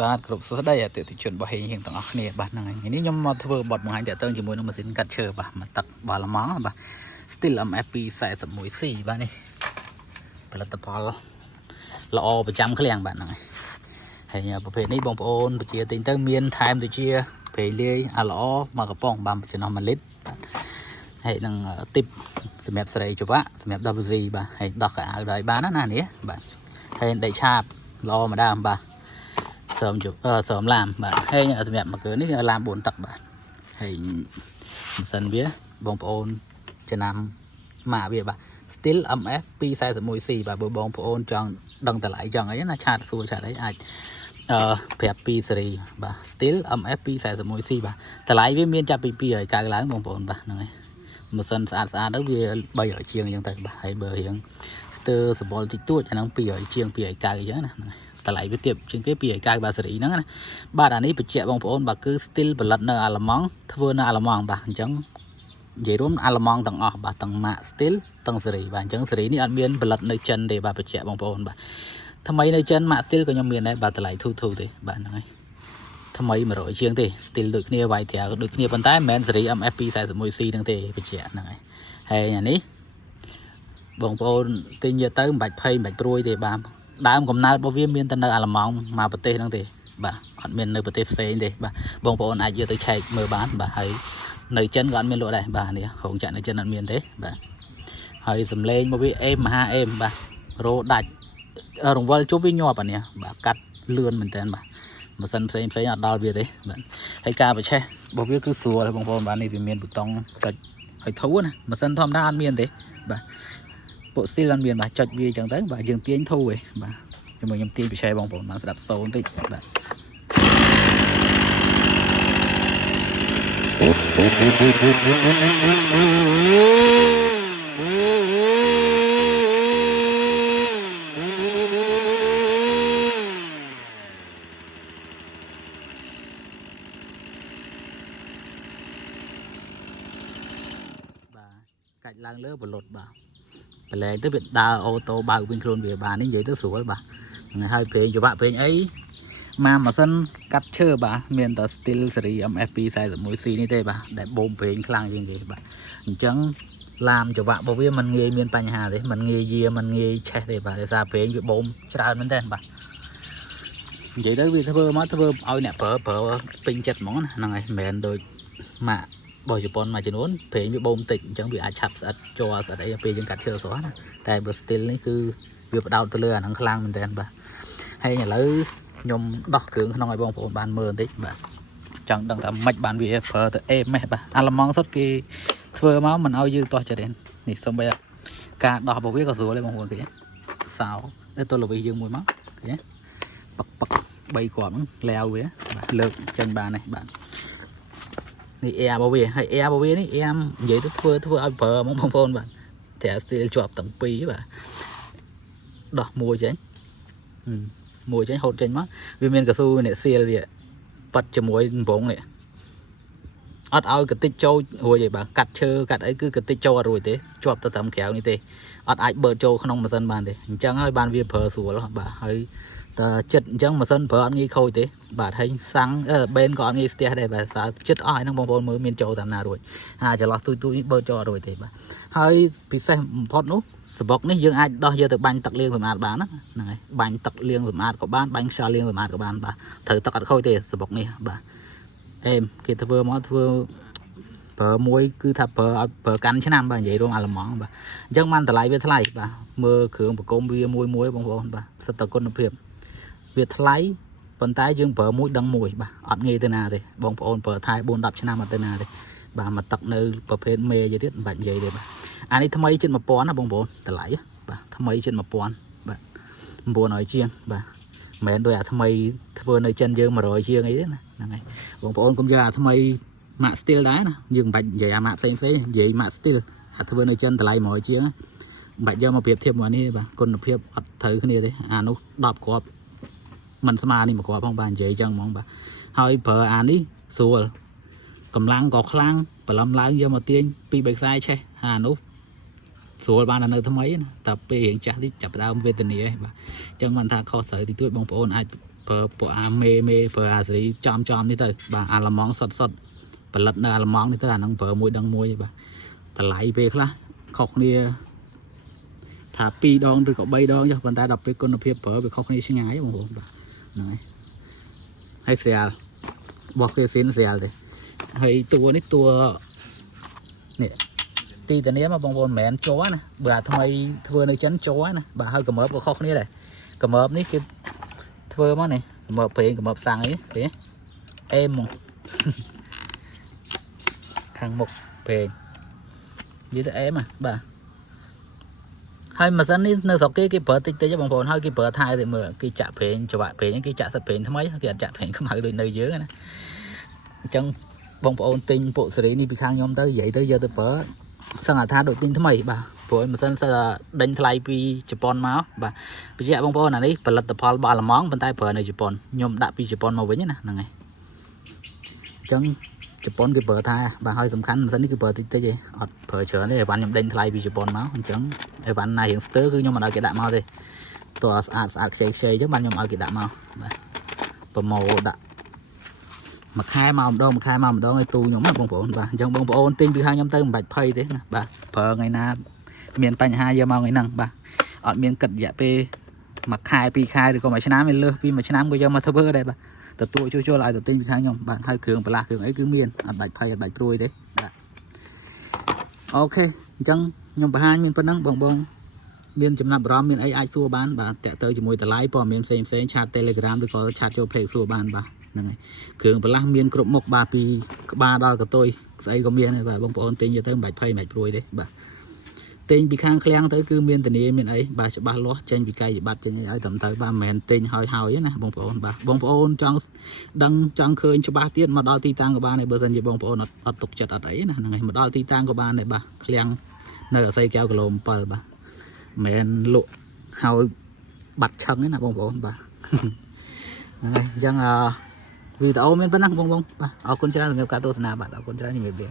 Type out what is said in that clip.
បាទគ្រប់សួស្តីអតិថិជនរបស់យើងទាំងអស់គ្នាបាទហ្នឹងហើយនេះខ្ញុំមកធ្វើបទបង្ហាញតាក់ទងជាមួយនឹងម៉ាស៊ីនកាត់ឈើបាទមកទឹកបាល់ឡម៉ង់បាទ Steel MF 241C បាទនេះផលិតផលល្អប្រចាំឃ្លាំងបាទហ្នឹងហើយប្រភេទនេះបងប្អូនប្រជាទិញទៅមានថែមដូចជាព្រៃលាយអាល្អមកកំប៉ុងបានចំណុះ1លីត្រហើយនឹងទីបសម្រាប់សេរីច្រវាក់សម្រាប់ WC បាទហើយដោះកៅអៅដោយបានណានេះបាទហើយដេកឆាបល្អម្ដងបាទសើមឡាមបាទហើយសម្រាប់មកគឺនេះឡាម4ទឹកបាទហើយម៉ាស៊ីនវាបងប្អូនចំណាំម៉ាកវាបាទ Steel MF 241C បាទបើបងប្អូនចង់ដឹងតម្លៃចង់អីណាឆាតសួរឆាតអីអាចប្រាប់ពីសេរីបាទ Steel MF 241C បាទតម្លៃវាមានចាប់ពី290ឡើងបងប្អូនបាទហ្នឹងហើយម៉ាស៊ីនស្អាតទៅវា300ជាងអញ្ចឹងទៅបាទហើយបើរៀងស្ទើរសបល់តិចតួចអាហ្នឹង200ជាង290អញ្ចឹងណាហ្នឹងហើយតម្លៃវាទាបជាងគេ290បាទសេរីហ្នឹងណាបាទអានេះបញ្ជាក់បងប្អូនបាទគឺ Steel ផលិតនៅអាល្លឺម៉ង់ធ្វើនៅអាល្លឺម៉ង់បាទអញ្ចឹងនិយាយរួមអាល្លឺម៉ង់ទាំងអស់បាទទាំងម៉ាក Steel ទាំងសេរីបាទអញ្ចឹងសេរីនេះអត់មានផលិតនៅចិនទេបាទបញ្ជាក់បងប្អូនបាទថ្មីនៅចិនម៉ាក Steel ក៏ខ្ញុំមានដែរបាទតម្លៃធូរទេបាទហ្នឹងហើយថ្មី100ជាងទេ Steel ដូចគ្នាវាយត្រាក៏ដូចគ្នាប៉ុន្តែមិនមែនសេរី MF 241C ហ្នឹងទេបញ្ជាក់ហ្នឹងហើយហើយអានេះបងប្អូនទិញយកទៅមិនបាច់ភ័យមិនបាច់ព្រួយទេបាទដើមកំណើតរបស់វាមានតែនៅអាល្លឺម៉ង់មកប្រទេសហ្នឹងទេបាទអត់មាននៅប្រទេសផ្សេងទេបាទបងប្អូនអាចយកទៅឆែកមើលបានបាទហើយនៅចិនក៏អត់មានលក់ដែរបាទនេះរោងចក្រនៅចិនអត់មានទេបាទហើយសំឡេងរបស់វាអេមមហាអេមបាទរោដាច់រង្វិលជប់វាញាប់អានេះបាទកាត់លឿនមែនតើបាទម៉ាស៊ីនផ្សេងអត់ដល់វាទេបាទហើយការបញ្ឆេះរបស់វាគឺស្រួលបងប្អូនបាទនេះវាមានប៊ូតុងចុចឲ្យធូរណាម៉ាស៊ីនធម្មតាអត់មានទេបាទពួក Steel អត់មានបាទចុចវាអញ្ចឹងទៅបាទយើងទាញធូរឯងបាទជាមួយខ្ញុំទាញពិសេសបងប្អូនបានស្ដាប់សូនតិចបាទកាច់ឡើងលើបលុតបាទប្រឡែងទៅវាដើរអូតូបើកវិញខ្លួនវាបាននេះនិយាយទៅស្រួលបាទហ្នឹងហើយប្រេងច្រវាក់ប្រេងអីមកម៉ាស៊ីនកាត់ឈើបាទមានតែ Steel សេរី MF 241C នេះទេបាទដែលបូមប្រេងខ្លាំងជាងគេបាទអញ្ចឹងឡាមច្រវាក់របស់វាមិនងាយមានបញ្ហាទេមិនងាយយាមិនងាយឆេះទេបាទដោយសារប្រេងវាបូមច្រើនមែនទេបាទនិយាយទៅវាធ្វើមកធ្វើឲ្យអ្នកប្រើពេញចិត្តហ្មងណាហ្នឹងហើយមិនមែនដូចម៉ាករបស់ជប៉ុនមួយចំនួនប្រេងវាបូមតិចអញ្ចឹងវាអាចឆាប់ស្អិតជ័រស្អិតអីពេលយើងកាត់ឈើស្រស់ណាតែបើ Steel នេះគឺវាបដោតទៅលើអាហ្នឹងខ្លាំងមែនតើបាទហើយឥឡូវខ្ញុំដោះគ្រឿងក្នុងឲ្យបងប្អូនបានមើលបន្តិចបាទចង់ដឹងថាម៉េចបានវាប្រើទៅអេម៉េះបាទអាល្លឺម៉ង់សុទ្ធគេធ្វើមកមិនឲ្យយើងតោះចិត្តទេនេះសំបីការដោះរបស់វាក៏ស្រួលដែរបងប្អូនឃើញសោទៅលវិសយើងមួយមកឃើញប៉ក3គ្រាប់ហ្នឹងលាវវាបាទលើកចេញបាននេះបាទនេះអែរបស់វាហើយអែរបស់វានេះអែនិយាយទៅធ្វើឲ្យប្រើហ្មងបងប្អូនបាទតែ Steel ជាប់ទាំងពីរបាទដោះមួយចេញមួយចេញហូតចេញមកវាមានកស៊ូនេះសៀលវាប៉ាត់ជាមួយដំបងនេះអត់ឲ្យកតិចចូលរួចទេបាទកាត់ឈើកាត់អីគឺកតិចចូលអត់រួចទេជាប់ទៅត្រឹមក្រៅនេះទេអត់អាចបឺតចូលក្នុងម៉ាស៊ីនបានទេអញ្ចឹងហើយបានវាប្រើស្រួលបាទហើយតើចិត្តអញ្ចឹងម៉ាស៊ីនប្រើអត់ងាយខូចទេបាទហើយសាំងបេនក៏អត់ងាយស្ទះដែរបាទសារចិត្តអស់ហ្នឹងបងប្អូនមើលមានចូលតាមណារួចចន្លោះទូចនេះបឺតចូលអត់រួចទេបាទហើយពិសេសបំផុតនោះសបុកនេះយើងអាចដោះយកទៅបាញ់ទឹកលាងសម្អាតបានណាហ្នឹងហើយបាញ់ទឹកលាងសម្អាតក៏បានបាញ់ខ្យល់លាងសម្អាតក៏បានបាទត្រូវទឹកអត់ខូចទេសបុកនេះបាទអេមគេធ្វើមកធ្វើប្រើមួយគឺថាប្រើកាន់ឆ្នាំបាទនិយាយរួមអាល្លឺម៉ង់បាទអញ្ចឹងបានតម្លៃវាថ្លៃបាទមើលគ្រឿងប្រគំវាមួយបងប្អូនបាទសិតតគុណភាពវាថ្លៃប៉ុន្តែយើងប្រើមួយដឹងមួយបាទអត់ងាយទៅណាទេបងប្អូនប្រើថែ4-10ឆ្នាំអត់ទៅណាទេបាទមកទឹកនៅប្រភេទមេទៀតមិនបាច់និយាយទេបាទអានេះថ្មីជិត1000ណាបងប្អូនតម្លៃបាទថ្មីជិត1000បាទ900ជាងបាទមិនមែនដូចអាថ្មីធ្វើនៅចិនយើង100ជាងអីទេណាហ្នឹងហើយបងប្អូនកុំយកអាថ្មីម៉ាក Steel ដែរណាយើងមិនបាច់និយាយអាម៉ាកផ្សេងនិយាយម៉ាក Steel អាធ្វើនៅចិនតម្លៃ100ជាងមិនបាច់យកមកប្រៀបធៀបមួយនេះបាទគុណភាពអត់ត្រូវគ្នាទេអានោះ10គ្រាប់មិនស្មើនេះ1គ្រាប់ផងបាទនិយាយចឹងហ្មងបាទហើយប្រើអានេះស្រួលកម្លាំងក៏ខ្លាំងបលំឡើងយកមកទាញ2-3ខ្សែឆេះអានោះស្រួលបាននៅថ្មីណាតែពេលរៀងចាស់តិចចាប់ដើមវេទនាបាទអញ្ចឹងបានថាខុសត្រូវតិចតួចបងប្អូនអាច phở bộ mê phở gì chom đi tới bà là món sọt bà lật là món đi tới là phở mùi đằng mùi bà ta lại về khá khóc nia thả pi đòn rồi có bay đòn cho bạn ta đọc cái con nó phía phở về khóc nia sinh ái bằng hồn bà hay xè bọc cái xin xè thì hay tua nè ti tận mà bông bông mẹn chó nè bà thay thưa nơi chắn chó nè bà hơi cầm ớp vào khóc nia này cầm ớp ní kia thưa má này mập phiền mập sang ấy thế em thằng một phiền như thế em bà hay mà dân đi nơi sọc cái bờ tít tít cho bằng phồn hơi cái bờ thai thì mở cái chạ phiền cho bạn phiền cái chạ sập phiền thằng mấy cái chạ phiền không mặc được nơi dưới này trong bông phồn tinh bộ xử lý đi bị khang nhóm tới vậy tới giờ tới bờ sang là tha đội tinh thằng mấy bà phổi mà dân sẽ đánh thay pi Japan máu bà bây giờ bông phồn này đi lật tập phò bà là món bên tay bờ này Japan nhóm đã pi Japan màu với nhá nè này trong Japan cái bờ thai bà hơi tầm khăn dẫn cái bờ tít tít gì phở chở này bạn nhóm đánh thay pi Japan máu chẳng bạn này hiện sớ cứ nhưng mà đợi cái đạm màu thì tôi xây chứ bạn nhóm ở cái đạm màu và màu đạm mặc hai màu đâu người tu nhóm là bông phồn bà trong bông phồn tin từ hai nhóm tới bạch phây thế nè bà phở ngày na miền tây 2 giờ màu ngày năng bà ở miền cật dạ pe mặc hai pi khai thì còn mấy năm mình lừa pi mấy năm bây giờ mà thưa bơ đây bà từ tôi cho lại từ tin từ hai nhóm bạn hai cường và là cường ấy cứ miền ở bạch phây bạch trôi đấy ok chẳng nhóm bà hai miền phân năng bông miền chấm nạp rom miền ấy ai xua bán bà tẹt tới chỉ mùi tờ lái bỏ miền xem chat telegram rồi có chat cho play xua bán bà này cường và lang miền cột mộc ba pi ba đo của tôi xây có miền này bà bông phồn tin giờ tới bạch phây bạch trôi đấy bà tên bị khang khang tới cứ miền tây miền ấy bà sẽ ba lót trên bị cây bạch trên ấy tầm tới ba mền tên hỏi vậy nè bông phồn trong đăng trong khơi cho ba tiết mà đo ti tang của ba này bây giờ như bông phồn nó tục chặt ở đấy nè này mà đo ti tang của ba này bà khang nơi xây keo cái lồng bờ bà mền lộ hào bạch chân ấy nè bông phồn bà này chẳng vì tao miền bắc năng bông bà ở con trai người cả tôi là bạn ở con trai như vậy